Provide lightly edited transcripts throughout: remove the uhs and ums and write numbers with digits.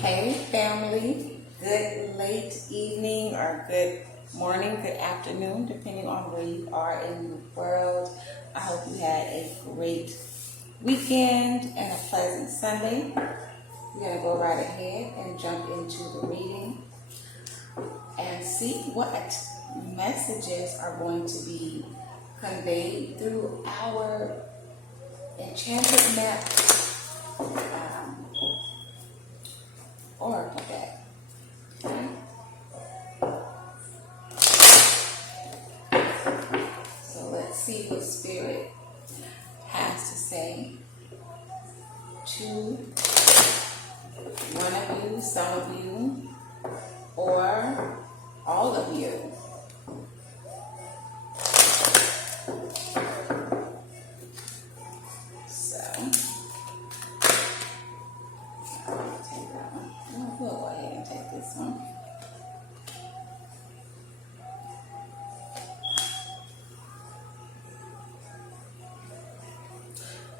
Hey family, good late evening or good morning, good afternoon, depending on where you are in the world. I hope you had a great weekend and a pleasant Sunday. We're going to go right ahead and jump into the reading and see what messages are going to be conveyed through our enchanted map oracle deck. Okay. So let's see what Spirit has to say to one of you, some of you, or all of you. We'll go ahead and take this one.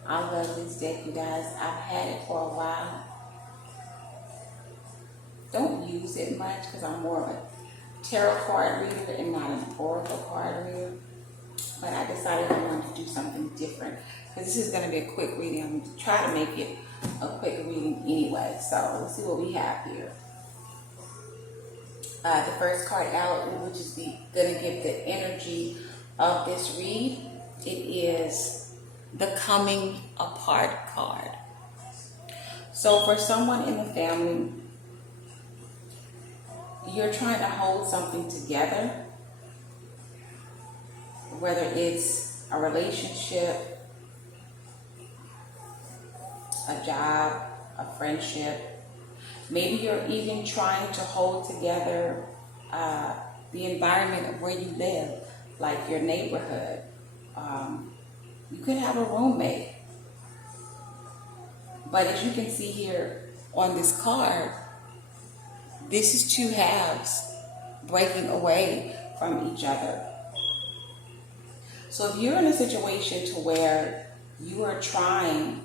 I love this deck, you guys. I've had it for a while. Don't use it much because I'm more of a tarot card reader and not an oracle card reader. But I decided I wanted to do something different because this is going to be a quick reading. I'm going to try to make it a quick reading anyway. So let's see what we have here. The first card out, which is going to give the energy of this read, it is the coming apart card. So for someone in the family, you're trying to hold something together, whether it's a relationship, a job, a friendship. Maybe you're even trying to hold together the environment of where you live, like your neighborhood. You could have a roommate. But as you can see here on this card, this is two halves breaking away from each other. So if you're in a situation to where you are trying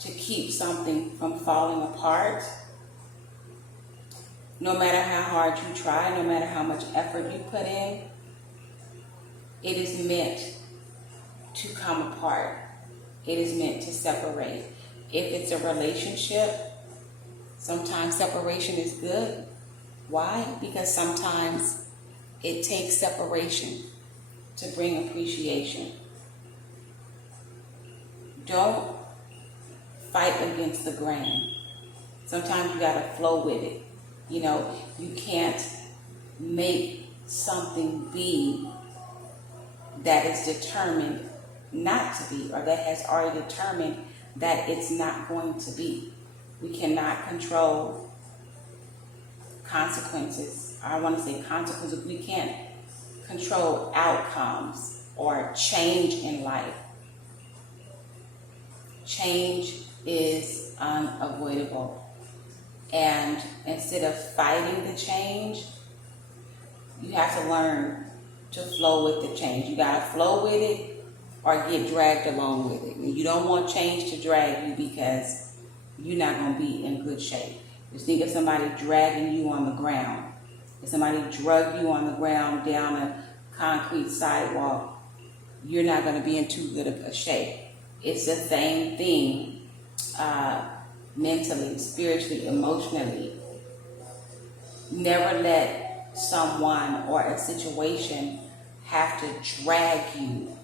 to keep something from falling apart, no matter how hard you try, no matter how much effort you put in, it is meant to come apart. It is meant to separate. If it's a relationship, sometimes separation is good. Why? Because sometimes it takes separation to bring appreciation. Don't fight against the grain. Sometimes you gotta flow with it. You know, you can't make something be that is determined not to be, or that has already determined that it's not going to be. We cannot control consequences. I want to say consequences. We can't control outcomes or change in life. Change is unavoidable. And instead of fighting the change, you have to learn to flow with the change. You got to flow with it or get dragged along with it. And you don't want change to drag you because you're not going to be in good shape. Just think of somebody dragging you on the ground. If somebody drug you on the ground down a concrete sidewalk, you're not going to be in too good of a shape. It's the same thing mentally, spiritually, emotionally. Never let someone or a situation have to drag you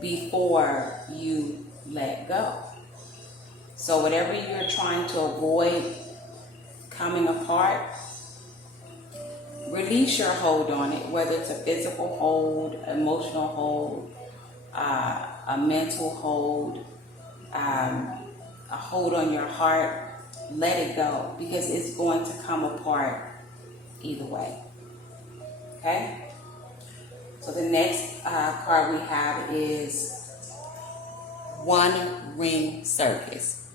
before you let go. So whatever you're trying to avoid coming apart, release your hold on it, whether it's a physical hold, emotional hold, a mental hold, a hold on your heart. Let it go because it's going to come apart either way. Okay? So the next card we have is One Ring Circus.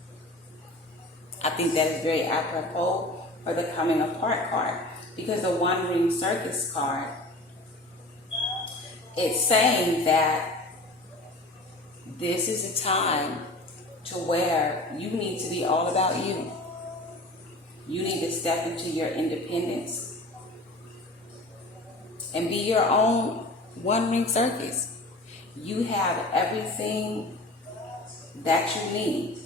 I think that is very apropos for the coming apart card because the One Ring Circus card, it's saying that this is a time to where you need to be all about you. You need to step into your independence and be your own one-ring circus. You have everything that you need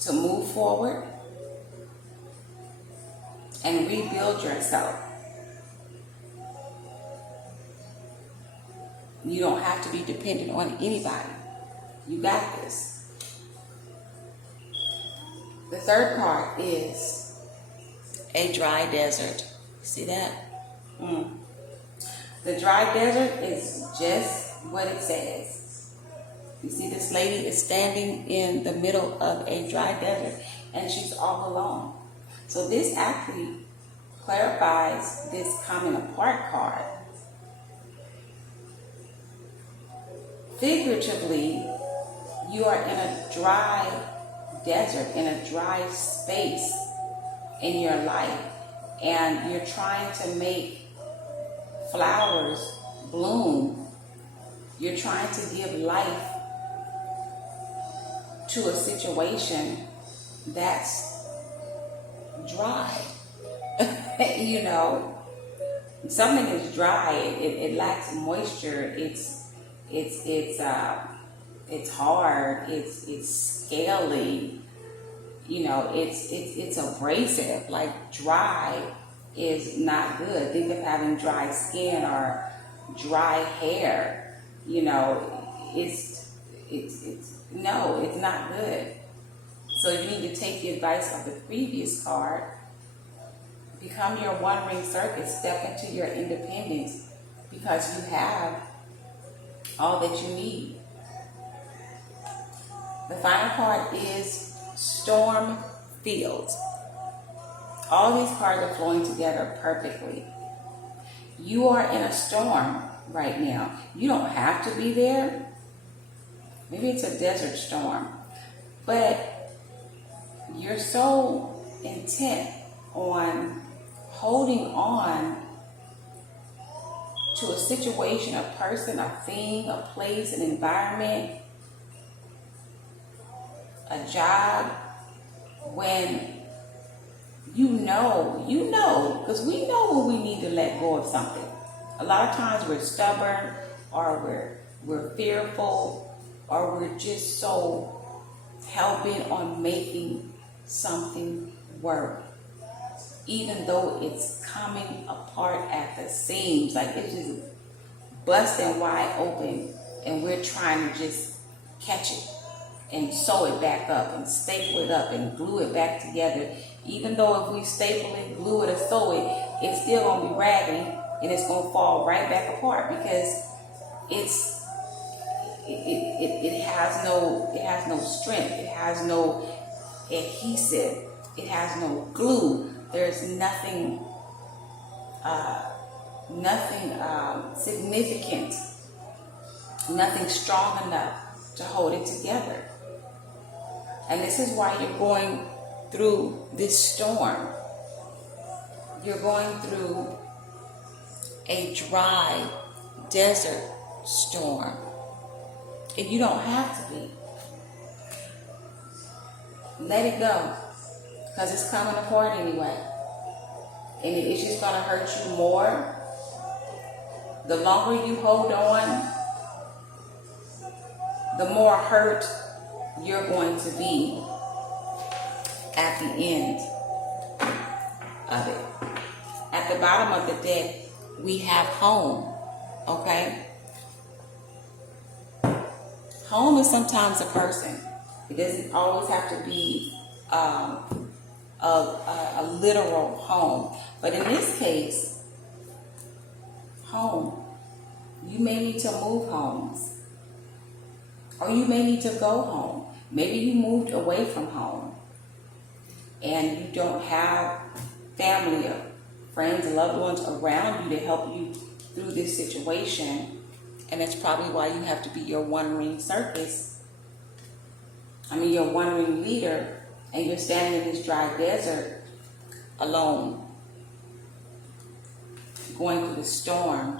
to move forward and rebuild yourself. You don't have to be dependent on anybody. You got this. The third part is a dry desert. See that? The dry desert is just what it says. You see, this lady is standing in the middle of a dry desert and she's all alone. So this actually clarifies this coming apart card. Figuratively, you are in a dry desert, in a dry space in your life, and you're trying to make flowers bloom. You're trying to give life to a situation that's dry. You know, something is dry. It lacks moisture. It's hard. It's scaly. You know, it's abrasive. Like, dry is not good. Think of having dry skin or dry hair. You know, it's not good. So you need to take the advice of the previous card. Become your one-ring circus. Step into your independence because you have all that you need. The final part is storm fields. All these cards are flowing together perfectly. You are in a storm right now. You don't have to be there. Maybe it's a desert storm. But you're so intent on holding on to a situation, a person, a thing, a place, an environment, a job, when you know, because we know when we need to let go of something. A lot of times we're stubborn, or we're fearful, or we're just so hell-bent on making something work, even though it's coming apart at the seams. Like, it's just busting wide open, and we're trying to just catch it and sew it back up and staple it up and glue it back together. Even though if we staple it, glue it, or sew it, it's still gonna be raggedy and it's gonna fall right back apart because it has no strength, it has no adhesive, it has no glue. There's nothing significant, nothing strong enough to hold it together. And this is why you're going through this storm. You're going through a dry desert storm. And you don't have to be. Let it go. Because it's coming apart anyway. And it's just going to hurt you more. The longer you hold on, the more hurt you're going to be at the end of it. At the bottom of the deck, we have home. Okay? Home is sometimes a person. It doesn't always have to be a literal home. But in this case, home. You may need to move homes. Or you may need to go home. Maybe you moved away from home and you don't have family or friends and loved ones around you to help you through this situation. And that's probably why you have to be your one-ring circus. Your one-ring leader, and you're standing in this dry desert alone, going through the storm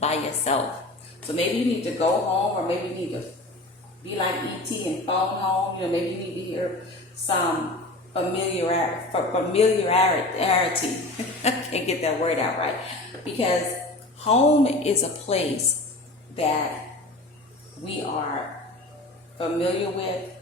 by yourself. So maybe you need to go home, or maybe you need to be like E.T. and phone home. Maybe you need to hear some familiarity. I can't get that word out right. Because home is a place that we are familiar with.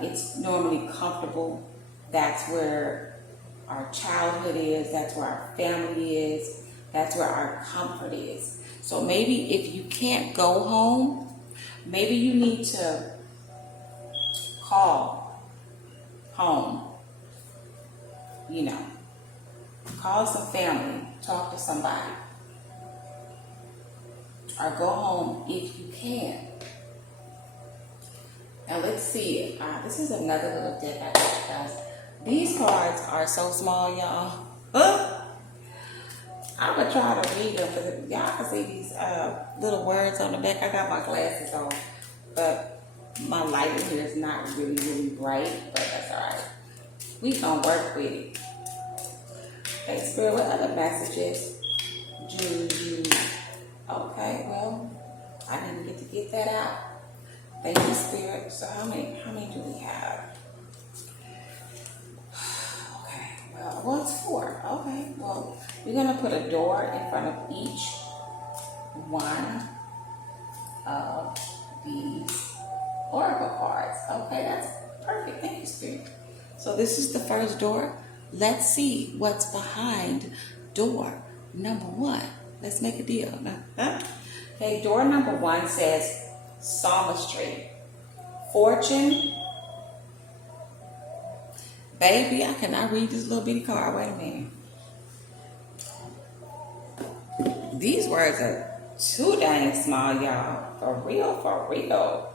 It's normally comfortable. That's where our childhood is. That's where our family is. That's where our comfort is. So maybe if you can't go home, maybe you need to call home. You know, call some family, talk to somebody, or go home if you can. Now let's see. This is another little deck I got, you guys. These cards are so small, y'all. I'm gonna try to read them because y'all can see these little words on the back. I got my glasses on, but my light in here is not really bright, but that's all right. We gonna work with it. Hey, Spirit, what other messages do you? Okay, well, I didn't get to get that out. Thank you, Spirit. So how many do we have? Okay, well, it's 4. Okay, well, we're gonna put a door in front of each one of these oracle cards. Okay, that's perfect. Thank you, Spirit. So this is the first door. Let's see what's behind door number 1. Let's make a deal. Okay, door number 1 says Psalmistry. Fortune. Baby, I cannot read this little bitty card. Wait a minute. These words are too dang small, y'all. For real, for real.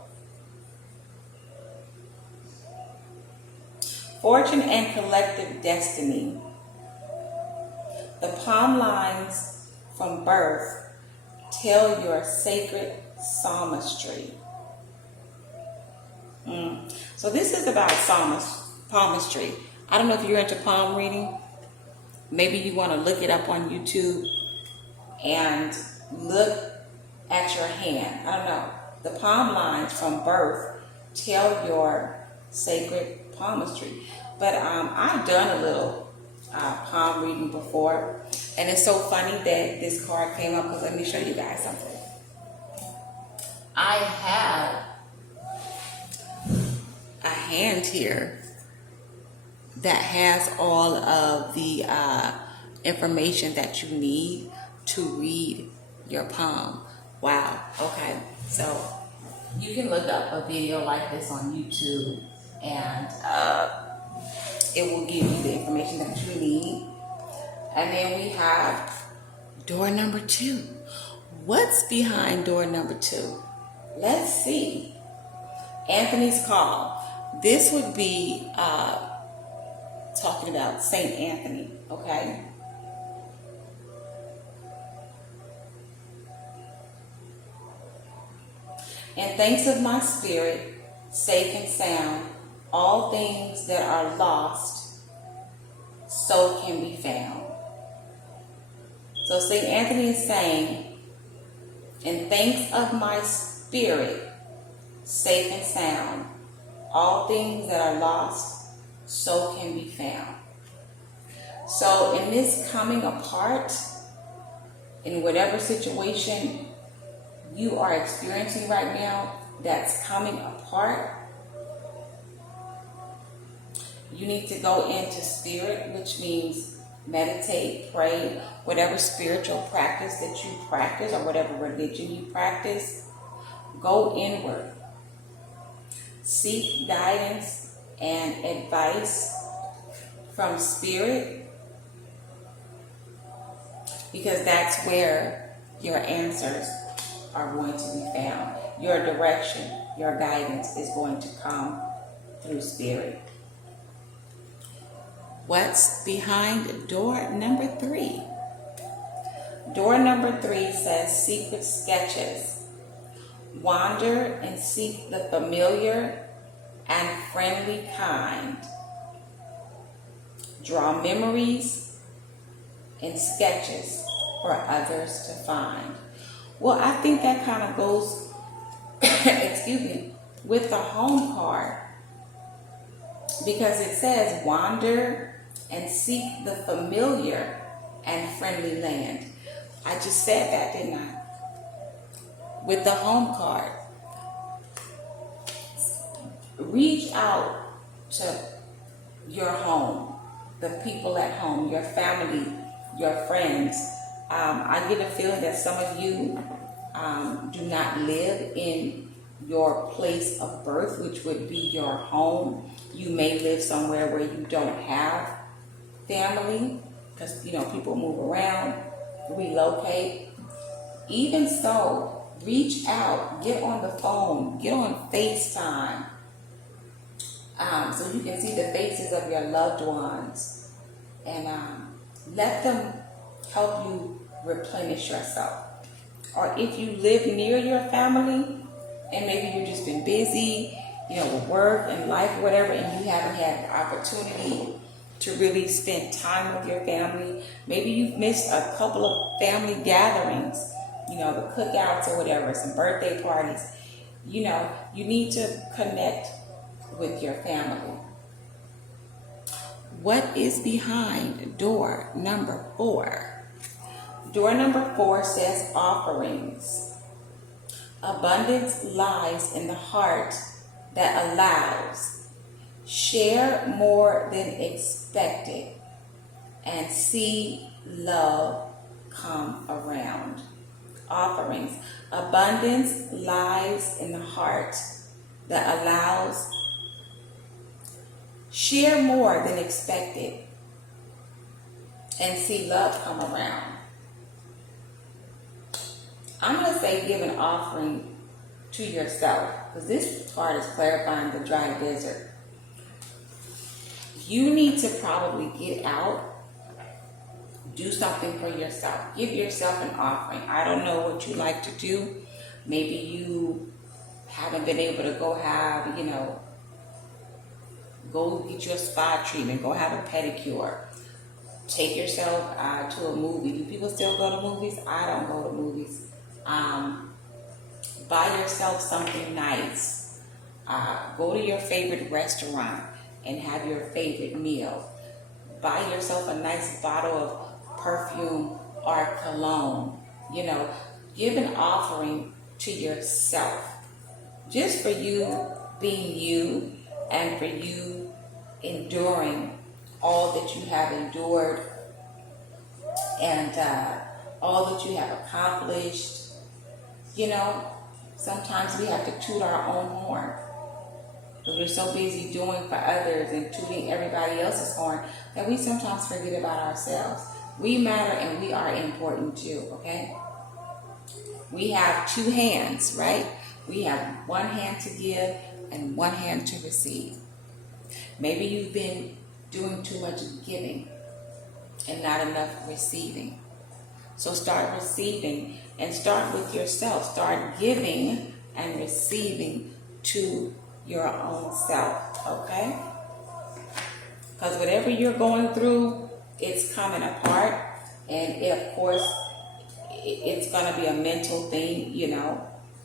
Fortune and collective destiny. The palm lines from birth tell your sacred psalmistry. So this is about palmistry. I don't know if you're into palm reading. Maybe you want to look it up on YouTube and look at your hand. I don't know. The palm lines from birth tell your sacred palmistry. But I've done a little palm reading before, and it's so funny that this card came up because let me show you guys something. I have a hand here that has all of the information that you need to read your palm. Wow. Okay. So you can look up a video like this on YouTube, and it will give you the information that you need. And then we have door number 2. What's behind door number 2? Let's see. Anthony's Call. This would be talking about Saint Anthony, okay? And thanks of my spirit, safe and sound, all things that are lost, so can be found. So St. Anthony is saying, in thanks of my spirit, safe and sound, all things that are lost, so can be found. So in this coming apart, in whatever situation you are experiencing right now that's coming apart, you need to go into spirit, which means meditate, pray, whatever spiritual practice that you practice or whatever religion you practice, go inward. Seek guidance and advice from spirit, because that's where your answers are going to be found. Your direction, your guidance is going to come through spirit. What's behind door number 3? Door number 3 says secret sketches. Wander and seek the familiar and friendly kind. Draw memories and sketches for others to find. Well, I think that kind of goes, excuse me, with the home card. because it says wander and seek the familiar and friendly land. I just said that, didn't I? With the home card. Reach out to your home, the people at home, your family, your friends. I get a feeling that some of you do not live in your place of birth, which would be your home. You may live somewhere where you don't have family, because people move around, relocate. Even so, reach out, get on the phone, get on FaceTime, so you can see the faces of your loved ones, and let them help you replenish yourself. Or if you live near your family and maybe you've just been busy, with work and life or whatever, and you haven't had the opportunity to really spend time with your family. Maybe you've missed a couple of family gatherings, the cookouts or whatever, some birthday parties. You need to connect with your family. What is behind door number 4? Door number 4 says offerings. Abundance lies in the heart that allows. Share more than expected and see love come around. Offerings. Abundance lies in the heart that allows. Share more than expected and see love come around. I'm going to say give an offering to yourself, because this part is clarifying the dry desert. You need to probably get out, do something for yourself. Give yourself an offering. I don't know what you like to do. Maybe you haven't been able to go have, go get your spa treatment, go have a pedicure. Take yourself to a movie. Do people still go to movies? I don't go to movies. Buy yourself something nice. Go to your favorite restaurant and have your favorite meal. Buy yourself a nice bottle of perfume or cologne. Give an offering to yourself. Just for you being you and for you enduring all that you have endured and all that you have accomplished. Sometimes we have to toot our own horn because we're so busy doing for others and tooting everybody else's horn that we sometimes forget about ourselves. We matter and we are important too, okay? We have 2 hands, right? We have one hand to give and one hand to receive. Maybe you've been doing too much giving and not enough receiving. So start receiving and start with yourself. Start giving and receiving to your own self, okay? Because whatever you're going through, it's coming apart. And of course, it's going to be a mental thing,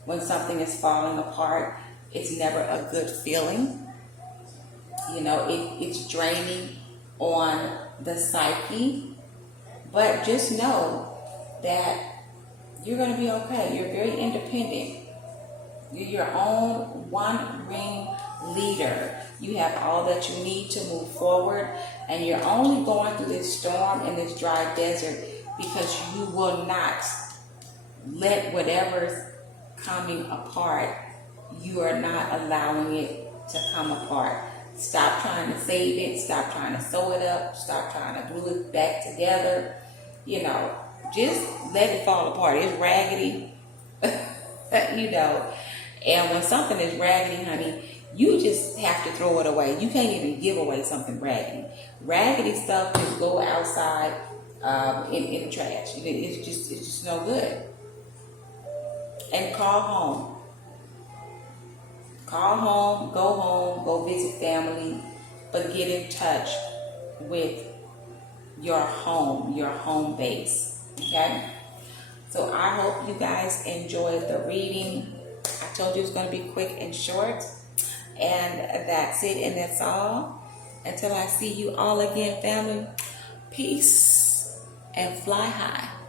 When something is falling apart, it's never a good feeling. It's draining on the psyche. But just know that you're going to be okay. You're very independent. You're your own one-ring leader. You have all that you need to move forward. And you're only going through this storm in this dry desert because you will not let whatever's coming apart, you are not allowing it to come apart. Stop trying to save it. Stop trying to sew it up. Stop trying to glue it back together. Just let it fall apart. It's raggedy, And when something is raggedy, honey, you just have to throw it away. You can't even give away something raggedy. Raggedy stuff just go outside in the trash. It's just no good. And call home. Call home, go visit family, but get in touch with your home base. Okay? So I hope you guys enjoyed the reading. I told you it's going to be quick and short. And that's it, and that's all. Until I see you all again, family, peace and fly high.